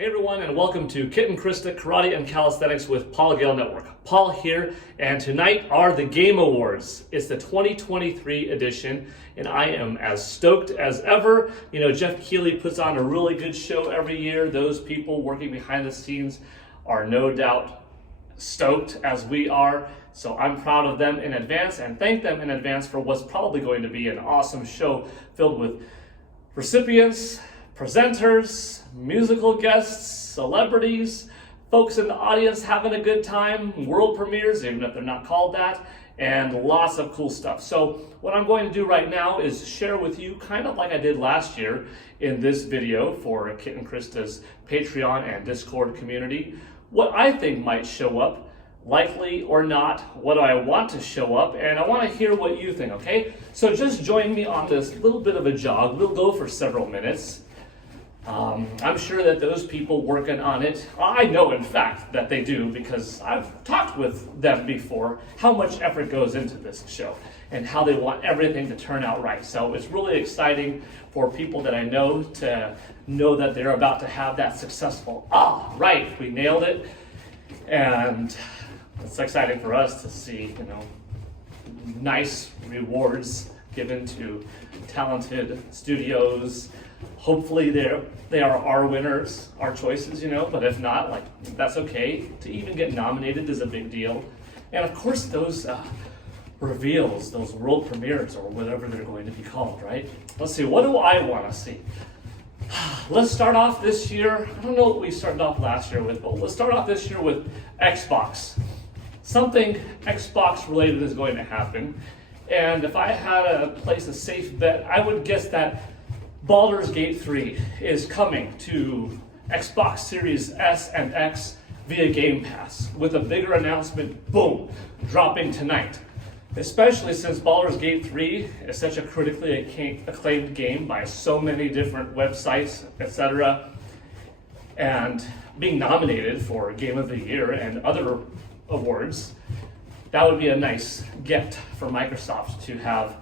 Hey everyone, and welcome to Kit Krysta Karate and Calisthenics with Gale Network. Paul here, and tonight are the Game Awards. It's the 2023 edition, and I am as stoked as ever. You know, Jeff Keighley puts on a really good show every year. Those people working behind the scenes are no doubt stoked as we are. So I'm proud of them in advance and thank them in advance for what's probably going to be an awesome show filled with recipients, presenters, musical guests, celebrities, folks in the audience having a good time, world premieres, even if they're not called that, and lots of cool stuff. So what I'm going to do right now is share with you, kind of like I did last year in this video for Kit and Krysta's Patreon and Discord community, what I think might show up, likely or not, what do I want to show up, and I want to hear what you think, okay? So just join me on this little bit of a jog. We'll go for several minutes. I'm sure that those people working on it, I know in fact that they do because I've talked with them before how much effort goes into this show and how they want everything to turn out right. So it's really exciting for people that I know to know that they're about to have that successful, right, we nailed it. And it's exciting for us to see, you know, nice rewards given to talented studios. Hopefully they are our winners, our choices, you know, but if not, like, that's okay. To even get nominated is a big deal. And of course those reveals, those world premieres or whatever they're going to be called, right? Let's see, what do I want to see? Let's start off this year. I don't know what we started off last year with, but let's start off this year with Xbox. Something Xbox related is going to happen. And if I had to place a safe bet, I would guess that Baldur's Gate 3 is coming to Xbox Series S and X via Game Pass with a bigger announcement, boom, dropping tonight. Especially since Baldur's Gate 3 is such a critically acclaimed game by so many different websites, etc. And being nominated for Game of the Year and other awards, that would be a nice gift for Microsoft to have,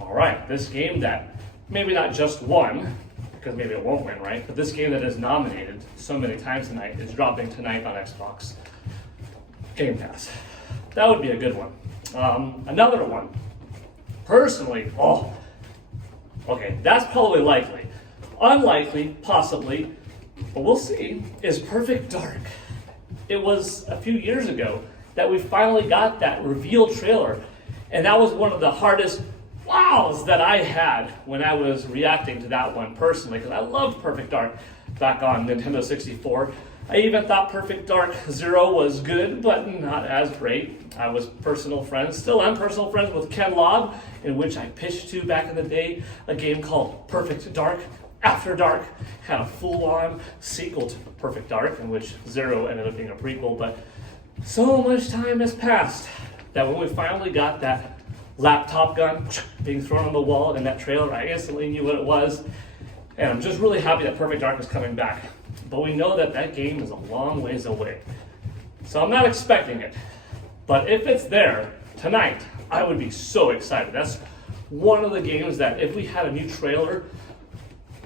all right, this game that maybe not just won, because maybe it won't win, right? But this game that is nominated so many times tonight is dropping tonight on Xbox Game Pass. That would be a good one. Another one, personally, okay, that's probably likely. Unlikely, possibly, but we'll see, is Perfect Dark. It was a few years ago that we finally got that reveal trailer, and that was one of the hardest wows that I had when I was reacting to that one personally, because I loved Perfect Dark back on Nintendo 64. I even thought Perfect Dark Zero was good, but not as great. I was still am personal friends with Ken Lobb, in which I pitched to back in the day a game called Perfect Dark After Dark. Had a full-on sequel to Perfect Dark, in which Zero ended up being a prequel, but so much time has passed that when we finally got that laptop gun being thrown on the wall in that trailer, I instantly knew what it was, and I'm just really happy that Perfect Dark is coming back. But we know that that game is a long ways away, so I'm not expecting it. But if it's there tonight, I would be so excited. That's one of the games that if we had a new trailer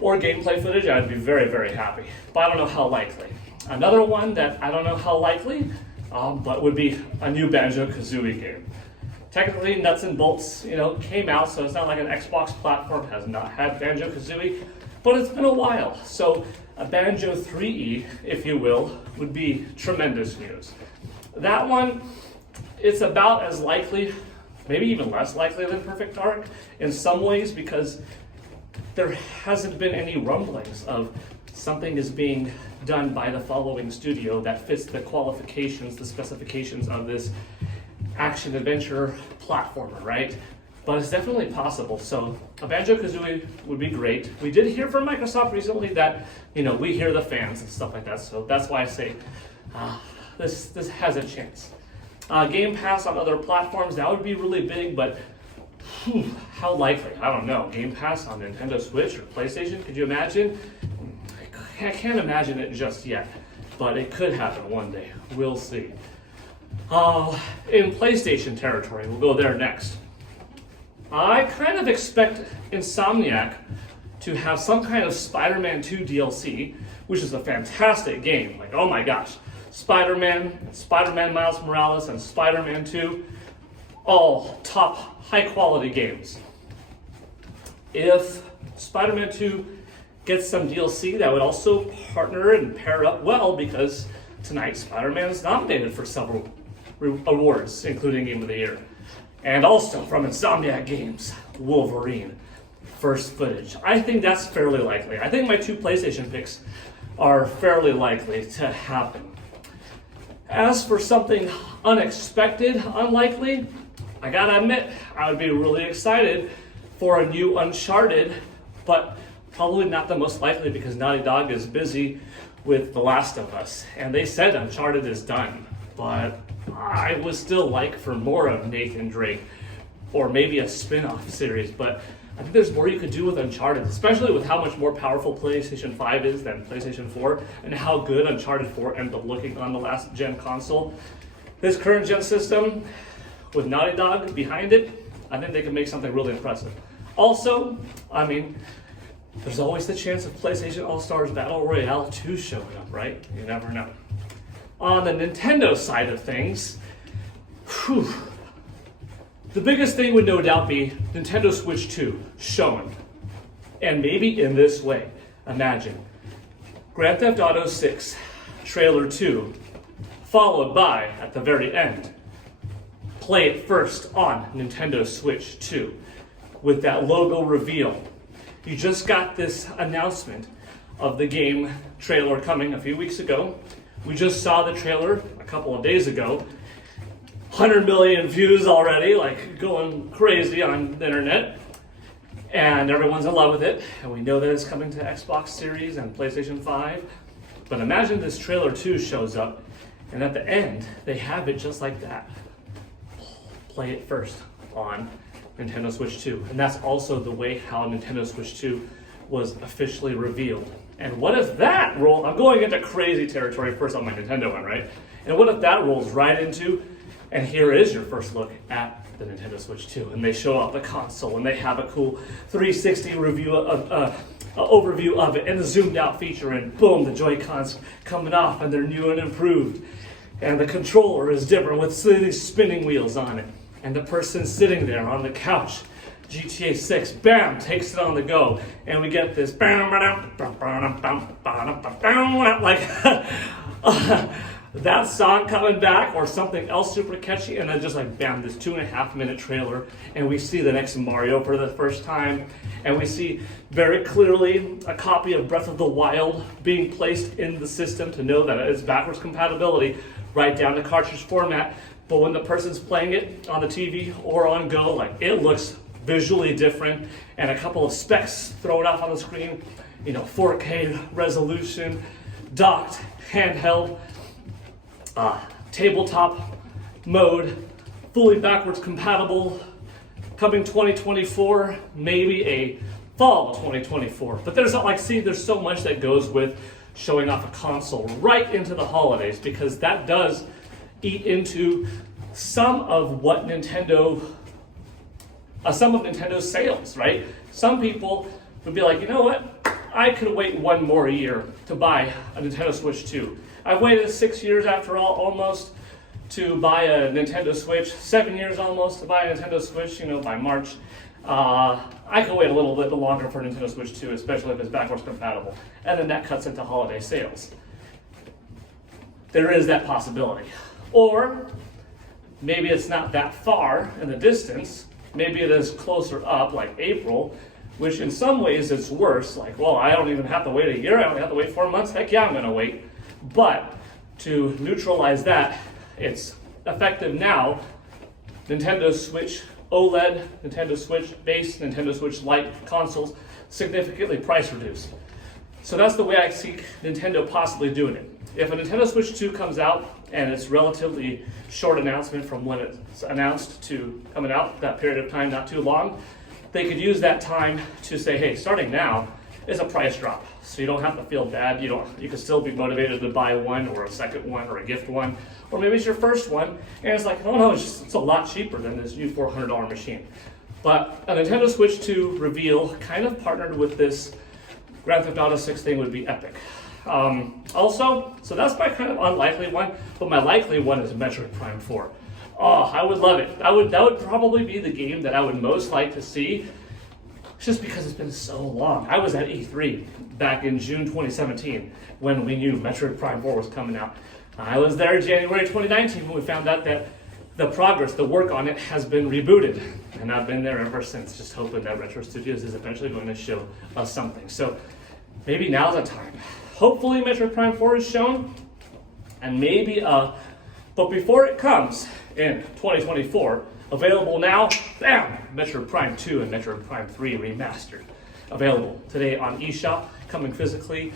or gameplay footage, I'd be very, very happy. But I don't know how likely. Another one that I don't know how likely, but would be a new Banjo-Kazooie game. Technically, nuts and bolts, you know, came out, so it's not like an Xbox platform has not had Banjo-Kazooie, but it's been a while. So a Banjo 3E, if you will, would be tremendous news. That one, it's about as likely, maybe even less likely than Perfect Dark in some ways, because there hasn't been any rumblings of something is being done by the following studio that fits the qualifications, the specifications of this action-adventure platformer, right? But it's definitely possible. So a Banjo-Kazooie would be great. We did hear from Microsoft recently that, you know, we hear the fans and stuff like that. So that's why I say this has a chance. Game Pass on other platforms, that would be really big, but how likely? I don't know. Game Pass on Nintendo Switch or PlayStation, could you imagine? I can't imagine it just yet, but it could happen one day. We'll see. In PlayStation territory, we'll go there next. I kind of expect Insomniac to have some kind of Spider-Man 2 DLC, which is a fantastic game. Like, oh my gosh, Spider-Man Miles Morales, and Spider-Man 2, all top high quality games. If Spider-Man 2 gets some DLC, that would also partner and pair up well, because tonight Spider-Man is nominated for several awards, including Game of the Year. And also from Insomniac Games, Wolverine, first footage. I think that's fairly likely. I think my 2 PlayStation picks are fairly likely to happen. As for something unexpected, unlikely, I gotta admit, I would be really excited for a new Uncharted, but probably not the most likely, because Naughty Dog is busy with The Last of Us, and they said Uncharted is done, but I would still like for more of Nathan Drake, or maybe a spin-off series, but I think there's more you could do with Uncharted, especially with how much more powerful PlayStation 5 is than PlayStation 4, and how good Uncharted 4 ended up looking on the last gen console. This current gen system, with Naughty Dog behind it, I think they could make something really impressive. Also, I mean, there's always the chance of PlayStation All-Stars Battle Royale 2 showing up, right? You never know. On the Nintendo side of things, the biggest thing would no doubt be Nintendo Switch 2 shown. And maybe in this way. Imagine Grand Theft Auto 6 Trailer 2, followed by, at the very end, Play It First on Nintendo Switch 2, with that logo reveal. You just got this announcement of the game trailer coming a few weeks ago. We just saw the trailer a couple of days ago. 100 million views already, like going crazy on the internet. And everyone's in love with it. And we know that it's coming to Xbox Series and PlayStation 5. But imagine this trailer 2 shows up, and at the end, they have it just like that. Play It First on Nintendo Switch 2. And that's also the way how Nintendo Switch 2 was officially revealed. And what if that I'm going into crazy territory first on my Nintendo one, right? And what if that rolls right into, and here is your first look at the Nintendo Switch 2, and they show off the console, and they have a cool 360 overview of it, and the zoomed out feature, and boom, the Joy-Cons coming off, and they're new and improved. And the controller is different with these spinning wheels on it. And the person sitting there on the couch, GTA 6, bam, takes it on the go. And we get this, like, that song coming back, or something else super catchy, and then just like, bam, this 2.5-minute trailer, and we see the next Mario for the first time, and we see very clearly a copy of Breath of the Wild being placed in the system to know that it's backwards compatibility, right down to cartridge format. But when the person's playing it on the TV or on Go, like, it looks visually different, and a couple of specs thrown off on the screen, 4K resolution, docked, handheld, tabletop mode, fully backwards compatible, coming 2024, maybe a fall 2024. But there's there's so much that goes with showing off a console right into the holidays, because that does eat into some of Nintendo's sales, right? Some people would be like, you know what? I could wait one more year to buy a Nintendo Switch 2. I've waited 6 years after all, almost, to buy a Nintendo Switch. 7 years almost to buy a Nintendo Switch, by March. I could wait a little bit longer for Nintendo Switch 2, especially if it's backwards compatible. And then that cuts into holiday sales. There is that possibility. Or maybe it's not that far in the distance. Maybe it is closer up, like April, which in some ways it's worse. Like, well, I don't even have to wait a year. I only have to wait 4 months. Heck yeah, I'm going to wait. But to neutralize that, it's effective now. Nintendo Switch OLED, Nintendo Switch base, Nintendo Switch Lite consoles, significantly price reduced. So that's the way I see Nintendo possibly doing it. If a Nintendo Switch 2 comes out, and it's relatively short announcement from when it's announced to coming out, that period of time, not too long, they could use that time to say, hey, starting now is a price drop. So you don't have to feel bad. You can still be motivated to buy one, or a second one, or a gift one. Or maybe it's your first one, and it's like, oh no, it's a lot cheaper than this new $400 machine. But a Nintendo Switch 2 reveal kind of partnered with this Grand Theft Auto 6 thing would be epic. Also, so that's my kind of unlikely one, but my likely one is Metroid Prime 4. Oh, I would love it. That would probably be the game that I would most like to see, just because it's been so long. I was at E3 back in June 2017 when we knew Metroid Prime 4 was coming out. I was there January 2019 when we found out that the work on it has been rebooted. And I've been there ever since, just hoping that Retro Studios is eventually going to show us something. So maybe now's the time. Hopefully Metroid Prime 4 is shown, and maybe, but before it comes in 2024, available now, bam, Metroid Prime 2 and Metroid Prime 3 remastered. Available today on eShop, coming physically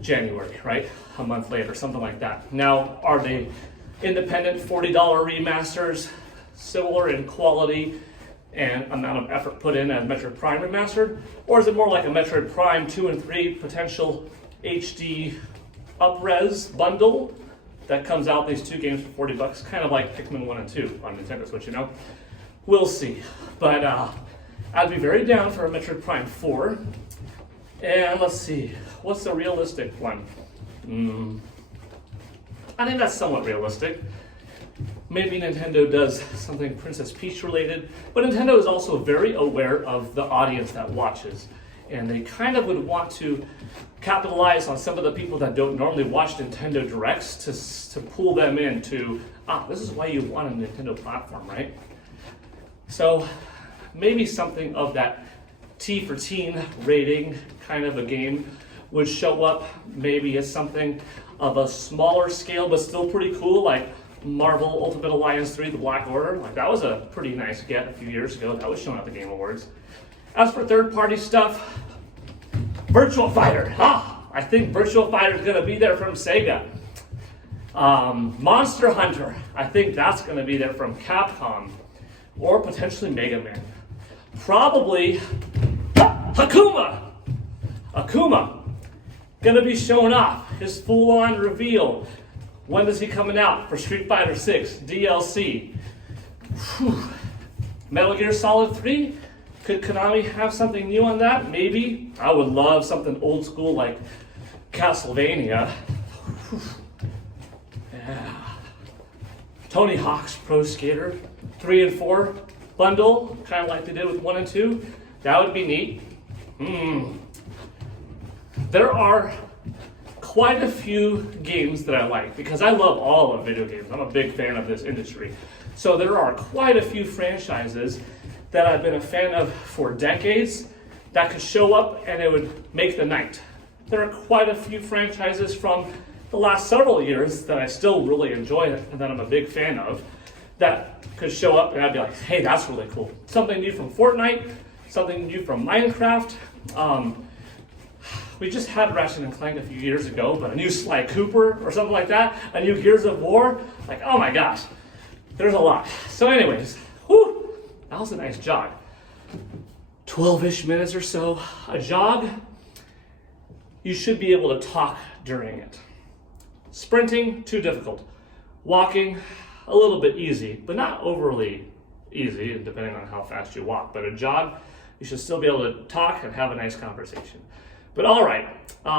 January, right? A month later, something like that. Now, are they independent $40 remasters, similar in quality and amount of effort put in as Metroid Prime Remastered? Or is it more like a Metroid Prime 2 and 3 potential HD up-res bundle that comes out, these two games for $40, kind of like Pikmin 1 and 2 on Nintendo Switch, you know? We'll see. But I'd be very down for a Metroid Prime 4. And let's see, what's the realistic one? I think that's somewhat realistic. Maybe Nintendo does something Princess Peach related, but Nintendo is also very aware of the audience that watches. And they kind of would want to capitalize on some of the people that don't normally watch Nintendo Directs to pull them into, this is why you want a Nintendo platform, right? So maybe something of that T for teen rating kind of a game would show up. Maybe as something of a smaller scale, but still pretty cool, like Marvel Ultimate Alliance 3, The Black Order. Like, that was a pretty nice get a few years ago. That was shown at the Game Awards. As for third-party stuff, Virtua Fighter. I think Virtua Fighter is going to be there from Sega. Monster Hunter. I think that's going to be there from Capcom. Or potentially Mega Man. Probably Akuma. Going to be showing off his full-on reveal. When is he coming out for Street Fighter 6 DLC? Whew. Metal Gear Solid 3? Could Konami have something new on that? Maybe. I would love something old school like Castlevania. Whew. Yeah. Tony Hawk's Pro Skater 3 and 4 bundle, kind of like they did with 1 and 2. That would be neat. There are quite a few games that I like, because I love all of video games. I'm a big fan of this industry. So there are quite a few franchises that I've been a fan of for decades that could show up and it would make the night. There are quite a few franchises from the last several years that I still really enjoy and that I'm a big fan of that could show up and I'd be like, hey, that's really cool. Something new from Fortnite, something new from Minecraft. We just had Ratchet and Clank a few years ago, but a new Sly Cooper or something like that, a new Gears of War, like, oh my gosh, there's a lot. So anyways, whew, that was a nice jog. 12-ish minutes or so, a jog. You should be able to talk during it. Sprinting, too difficult. Walking, a little bit easy, but not overly easy, depending on how fast you walk. But a jog, you should still be able to talk and have a nice conversation. But all right,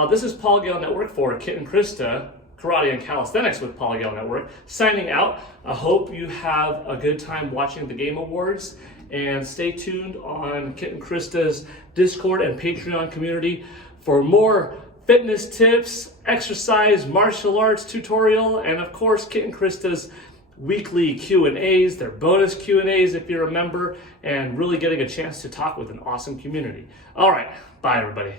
this is Paul Gale Network for Kit and Krysta, Karate and Calisthenics with Paul Gale Network, signing out. I hope you have a good time watching the Game Awards, and stay tuned on Kit and Krysta's Discord and Patreon community for more fitness tips, exercise, martial arts tutorial, and of course Kit and Krysta's weekly Q&As, their bonus Q&As if you're a member, and really getting a chance to talk with an awesome community. All right, bye everybody.